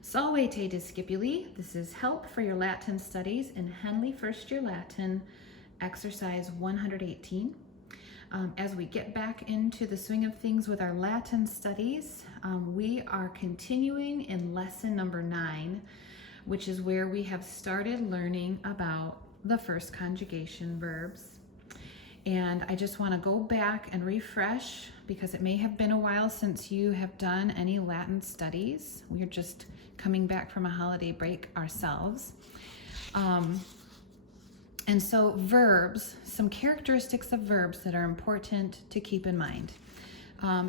Salve discipuli. This is Help for Your Latin Studies in Henle First Year Latin, exercise 118. As we get back into the swing of things with our Latin studies, we are continuing in lesson number 9, which is where we have started learning about the first conjugation verbs. And I just want to go back and refresh because it may have been a while since you have done any Latin studies. We're just coming back from a holiday break ourselves. And so verbs, some characteristics of verbs that are important to keep in mind.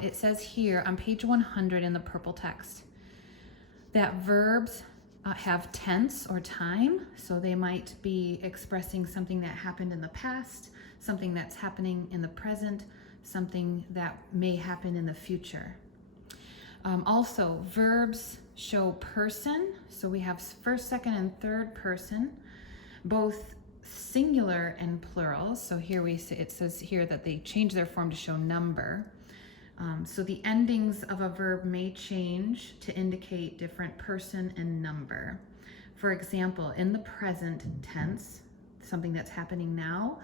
It says here on page 100 in the purple text that verbs have tense or time, so they might be expressing something that happened in the past, something that's happening in the present, something that may happen in the future. Also, verbs show person, so we have first, second, and third person, both singular and plural. So here it says here that they change their form to show number. So the endings of a verb may change to indicate different person and number. For example, in the present tense, something that's happening now,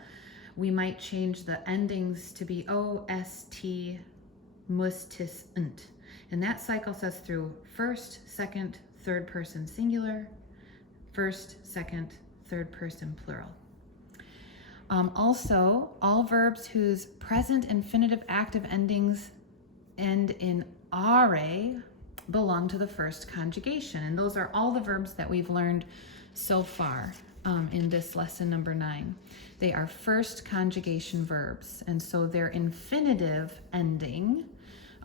we might change the endings to be ost, mus, tis, nt. And that cycle says through first, second, third person singular, first, second, third person plural. Also, all verbs whose present infinitive active endings end in are belong to the first conjugation. And those are all the verbs that we've learned so far in this lesson number 9. They are first conjugation verbs, and so their infinitive ending,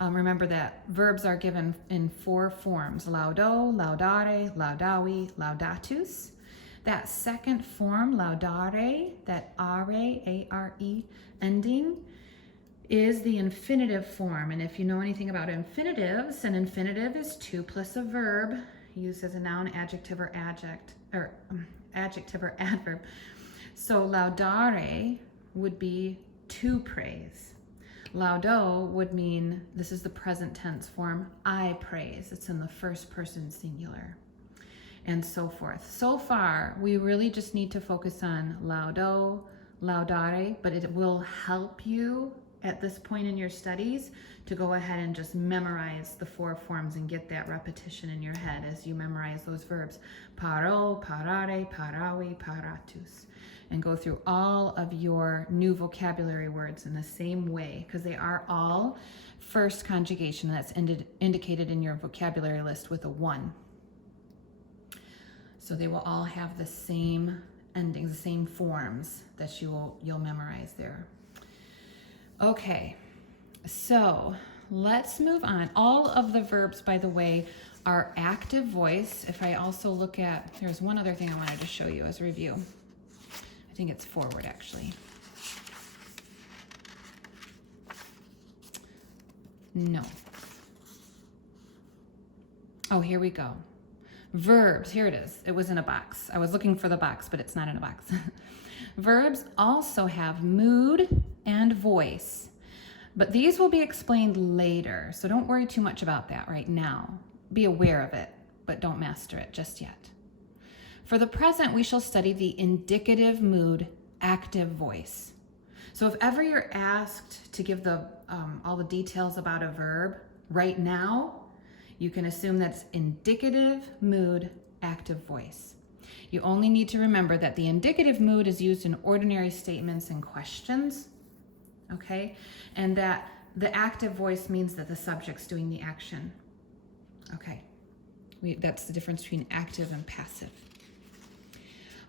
remember that verbs are given in 4 forms: laudo, laudare, laudavi, laudatus. That second form, laudare, that are, A-R-E ending, is the infinitive form. And if you know anything about infinitives, an infinitive is 2 plus a verb used as a noun, adjective, or adverb. So laudare would be to praise. Laudo would mean, this is the present tense form, I praise. It's in the first person singular, and so forth. So far, we really just need to focus on laudo, laudare, but it will help you at this point in your studies to go ahead and just memorize the 4 forms and get that repetition in your head as you memorize those verbs. Paro, parare, paravi, paratus. And go through all of your new vocabulary words in the same way, because they are all first conjugation. That's indicated in your vocabulary list with a 1. So they will all have the same endings, the same forms that you'll memorize there. Okay, so let's move on. All of the verbs, by the way, are active voice. If I also look at, there's one other thing I wanted to show you as a review. I think it's forward, actually. No. Oh, here we go. Verbs, here it is. It was in a box. I was looking for the box, but it's not in a box. Verbs also have mood and voice, but these will be explained later, so don't worry too much about that right now. Be aware of it, but don't master it just yet. For the present, we shall study the indicative mood active voice. So if ever you're asked to give all the details about a verb right now, you can assume that's indicative mood active voice. You only need to remember that the indicative mood is used in ordinary statements and questions, okay? And that the active voice means that the subject's doing the action, okay? That's the difference between active and passive.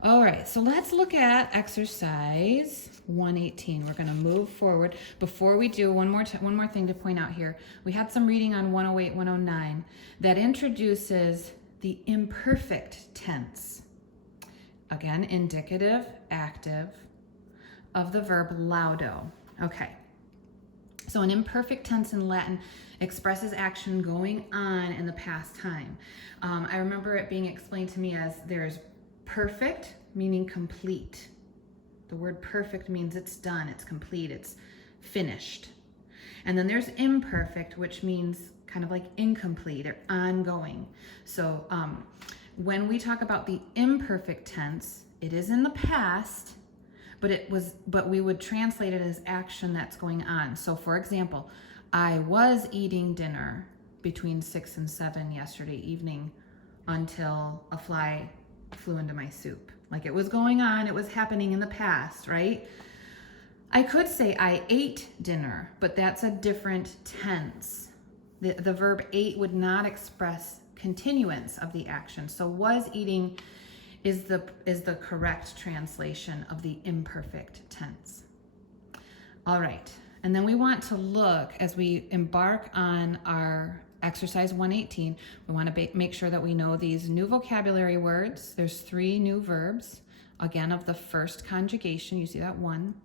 All right, so let's look at exercise 118. We're going to move forward. Before we do, one more thing to point out here. We had some reading on 108, 109 that introduces the imperfect tense. Again, indicative, active, of the verb laudo. Okay, so an imperfect tense in Latin expresses action going on in the past time. I remember it being explained to me as there's perfect, meaning complete. The word perfect means it's done, it's complete, it's finished. And then there's imperfect, which means kind of like incomplete or ongoing. So when we talk about the imperfect tense, it is in the past, but we would translate it as action that's going on. So for example, I was eating dinner between 6 and 7 yesterday evening until a fly flew into my soup. Like it was going on, it was happening in the past, right? I could say I ate dinner, but that's a different tense. The verb ate would not express continuance of the action. So was eating is the correct translation of the imperfect tense. All right, and then we want to look as we embark on our exercise 118, we want to make sure that we know these new vocabulary words. There's 3 new verbs, again, of the first conjugation. You see that 1.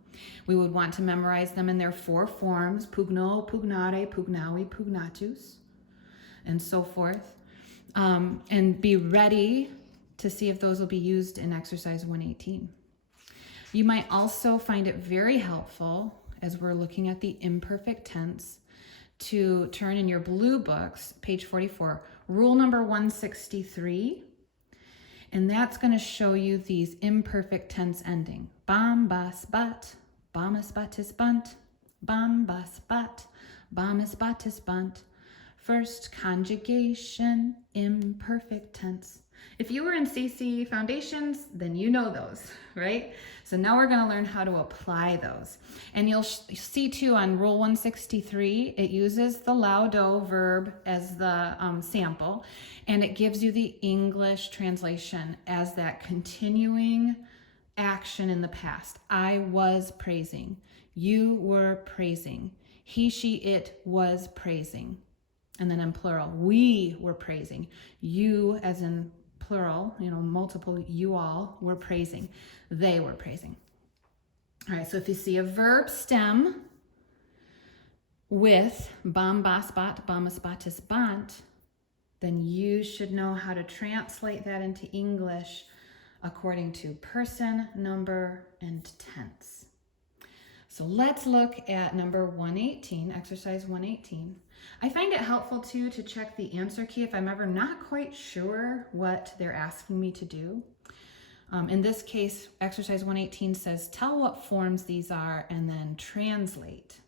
We would want to memorize them in their 4 forms, pugno, pugnare, pugnavi, pugnatus, and so forth. And be ready to see if those will be used in exercise 118. You might also find it very helpful as we're looking at the imperfect tense to turn in your blue books, page 44, rule number 163. And that's going to show you these imperfect tense ending. Bam, bas, bat, bamis, batis, bunt, bam, bas, bat, bamis, batis, bunt. First conjugation, imperfect tense. If you were in CC Foundations, then you know those, right? So now we're going to learn how to apply those. And you'll see too on Rule 163, it uses the laudo verb as the sample, and it gives you the English translation as that continuing action in the past. I was praising. You were praising. He, she, it was praising. And then in plural, we were praising. You, as in plural, multiple, you all were praising. They were praising. All right, so if you see a verb stem with bam, bas, bat, bamis, batis, bant, then you should know how to translate that into English according to person, number, and tense. So let's look at number 118, exercise 118. I find it helpful too to check the answer key if I'm ever not quite sure what they're asking me to do. In this case, exercise 118 says, tell what forms these are and then translate.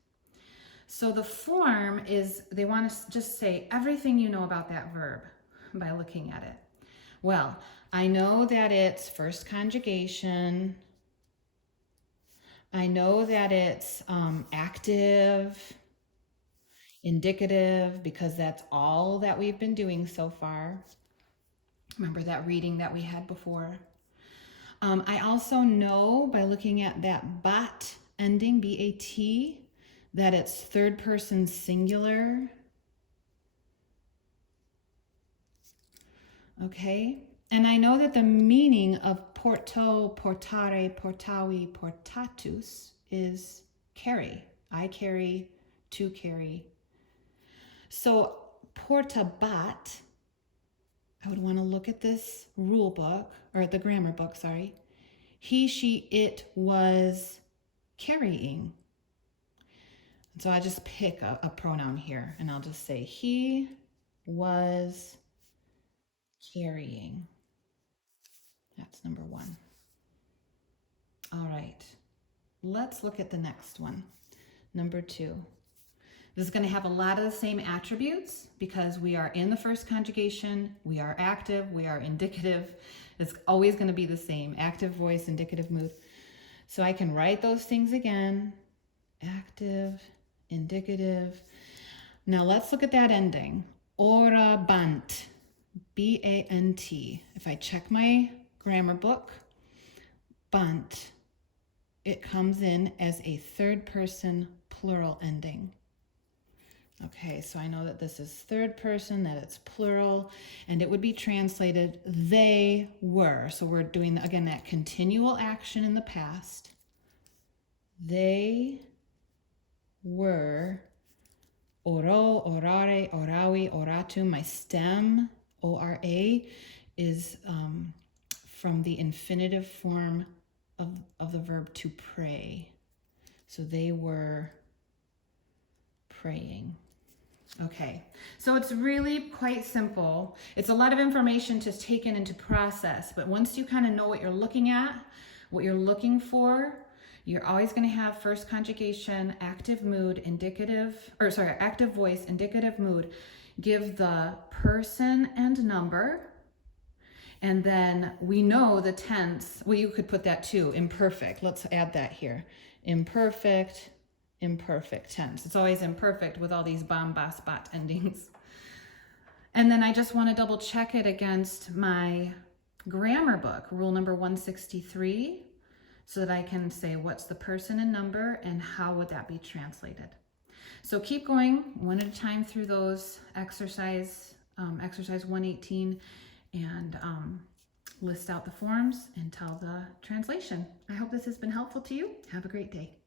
So the form is, they want to just say everything you know about that verb by looking at it. Well, I know that it's first conjugation. I know that it's active, indicative, because that's all that we've been doing so far. Remember that reading that we had before. I also know by looking at that bat ending, B-A-T, that it's third person singular. Okay, and I know that the meaning of porto, portare, portavi, portatus is carry. I carry, to carry. So portabat, I would want to look at this rule book, or the grammar book, sorry. He, she, it was carrying. So I just pick a pronoun here, and I'll just say he was carrying. That's number 1. All right, let's look at the next one. Number 2. This is going to have a lot of the same attributes because we are in the first conjugation, we are active, we are indicative. It's always going to be the same, active voice, indicative mood. So I can write those things again, active, indicative. Now let's look at that ending, ora bant, B-A-N-T. If I check my grammar book, bant, it comes in as a third person plural ending. Okay, so I know that this is third person, that it's plural, and it would be translated, they were. So we're doing, again, that continual action in the past. They were, oro, orare, orawi, oratum. My stem, O-R-A, is from the infinitive form of the verb to pray. So they were praying. Okay, so it's really quite simple. It's a lot of information to take in and to process, but once you kind of know what you're looking at, what you're looking for, you're always going to have first conjugation, active mood, active voice, indicative mood. Give the person and number, and then we know the tense. Well, you could put that too, imperfect. Let's add that here. Imperfect tense. It's always imperfect with all these bombast bot endings. And then I just want to double check it against my grammar book, rule number 163, so that I can say what's the person and number and how would that be translated. So keep going one at a time through those exercise 118, and list out the forms and tell the translation. I hope this has been helpful to you. Have a great day.